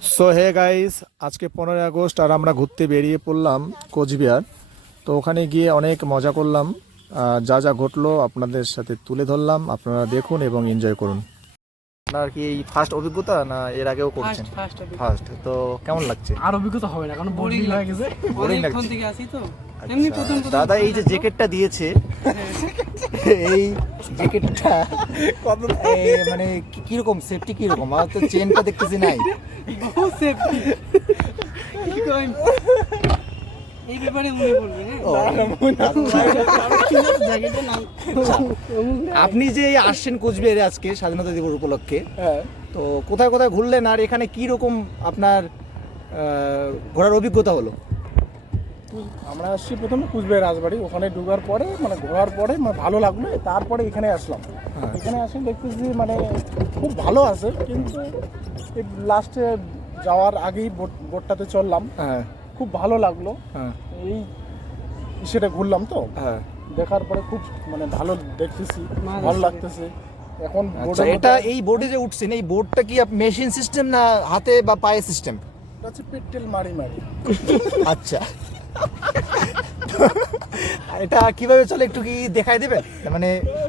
So hey guys, আজকে 15ই August আর আমরা ঘুরতে বেরিয়ে পড়লাম কোচবিহার। তো ওখানে গিয়ে অনেক মজা করলাম। যা যা ঘটলো আপনাদের সাথে তুলে ধরলাম, আপনারা দেখুন এবং এনজয় করুন। আপনার কি এই ফার্স্ট অভিজ্ঞতা না এর আগেও করছেন? ফার্স্ট। তো কেমন লাগছে? আর অভিজ্ঞতা হবে না, কারণ বোরিং হয়ে গেছে। বোরিং লাগছে থেকে আসি তো এমনি আচ্ছা, প্রথম প্রথম দাদা এই যে জ্যাকেটটা দিয়েছে, এই জ্যাকেটটা কত মানে কিরকম সেফটি, কিরকম? আর তো চেনটা দেখতেছি নাই। বহু সেফটি কি কই এই ব্যাপারে মনে পড়বে। আপনি যে আসছেন কোচবিহারে আজকে স্বাধীনতা দিবস উপলক্ষে, হ্যাঁ, তো কোথায় কোথায় ঘুরলেন আর এখানে কি রকম আপনার ঘোরার অভিজ্ঞতা হলো? আমরা আসছি প্রথমে কুচবিহার রাজবাড়ি, ওখানে ঢোকার পরে মানে ঘোরার পরে মানে ভালো লাগলো, তারপরে এখানে আসলাম। হ্যাঁ। এখানে আসে দেখতেছি মানে খুব ভালো আছে, কিন্তু এই লাস্টে যাওয়ার আগেই বোটটাতে চললাম, হ্যাঁ খুব ভালো লাগলো। হ্যাঁ এই সেটা ঘুরলাম তো, হ্যাঁ। দেখার পরে খুব মানে ভালো দেখতেছি, ভালো লাগতেছে। এখন আচ্ছা, এটা এই বোর্ডে যে উঠছেন, এই বোর্ডটা কি মেশিন সিস্টেম না হাতে বা পায়ে সিস্টেম? হচ্ছে পেট্রোল মারি মারি। আচ্ছা, এটা কিভাবে চলে একটু কি দেখাই দেবেন? মানে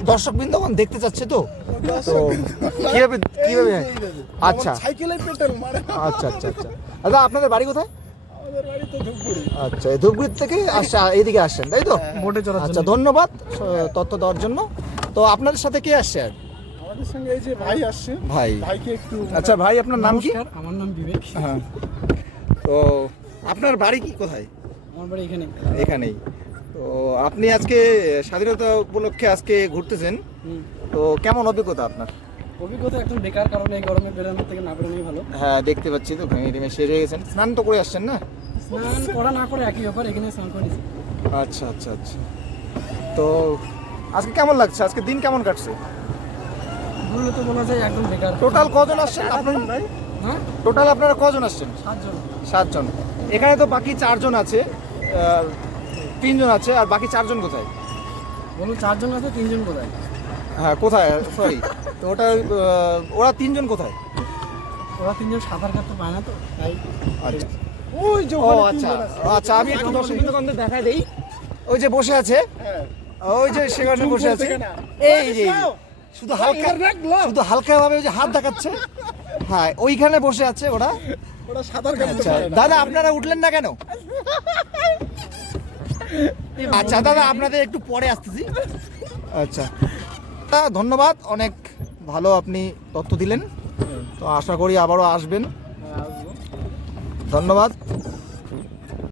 দর্শক বিন্দুগণ দেখতে চাচ্ছে তো, তো কিভাবে কিভাবে? আচ্ছা সাইকেলে পেট্রোল মারে। আচ্ছা আচ্ছা আচ্ছা। দাদা আপনাদের বাড়ি কোথায়? আমাদের বাড়ি তো ধূপগুড়ি। আচ্ছা, এই ধূপগুড়ি থেকে এইদিকে আসছেন তাই তো? বোটে চড়ার আচ্ছা, জন্য। ধন্যবাদ তথ্য দেওয়ার জন্য। তো আপনাদের সাথে কে আসছে? আর আমাদের সঙ্গে এই যে ভাই আসছে, ভাই। ভাইকে একটু আচ্ছা ভাই, আপনার নাম কি? নমস্কার, আমার নাম বিবেক। হ্যাঁ। তো আপনার বাড়ি কি কোথায়? আমার বাড়ি এখানে। এখানেই। তো আপনি আজকে স্বাধীনতা উপলক্ষে আজকে ঘুরতেছেন, তো কেমন অভিজ্ঞতা আপনার? অভিজ্ঞতা একদম বেকার, কারণ এই গরমে বেরোনোর থেকে না বেরোনোই ভালো। হ্যাঁ, দেখতে পাচ্ছি তো ভেঙে টেমে শেষ হয়ে গেছেন। স্নান তো করে আসছেন না? স্নান করা না করে একই ব্যাপার, এখানে স্নান করে নিয়েছি। আচ্ছা আচ্ছা আচ্ছা। তো আজকে কেমন লাগছে? আজকে দিন কেমন কাটছে? বললে তো বলা যায় একদম বেকার। টোটাল কজন আসছেন আপনারা? হ্যাঁ, টোটাল আপনারা কজন আসছেন? 7 জন। 7 জন। এখানে তো বাকি 4 জন আছে, 3 জন আছে, আর বাকি 4 জন কোথায়? বলুন 4 জন আছে, 3 জন কোথায়? হ্যাঁ, কোথায়? সরি, তো ওটা ওরা 3 জন কোথায়? ওরা 3 জন সাঁতার কাটতে পায় না তো, তাই। আচ্ছা। ওই যে ও ওখানে আচ্ছা তিনজন আছে। আচ্ছা, আমি একটু দর্শকবৃন্দগণদের দেখাই দেই। ওই যে বসে আছে, হ্যাঁ। ওই যে সেখানে বসে আছে, এই যে শুধু হালকা, শুধু হালকা ভাবে ওই যে হাত দেখাচ্ছে। হ্যাঁ, ওইখানে বসে আছে ওরা। ওরা সাঁতার কাটতে আচ্ছা পারে না। দাদা, আপনারা উঠলেন না কেন? আচ্ছা দাদা, আপনাদের একটু পরে আসতেছি। আচ্ছা, ধন্যবাদ, অনেক ভালো আপনি তথ্য দিলেন। তো আশা করি আবারও আসবেন। ধন্যবাদ।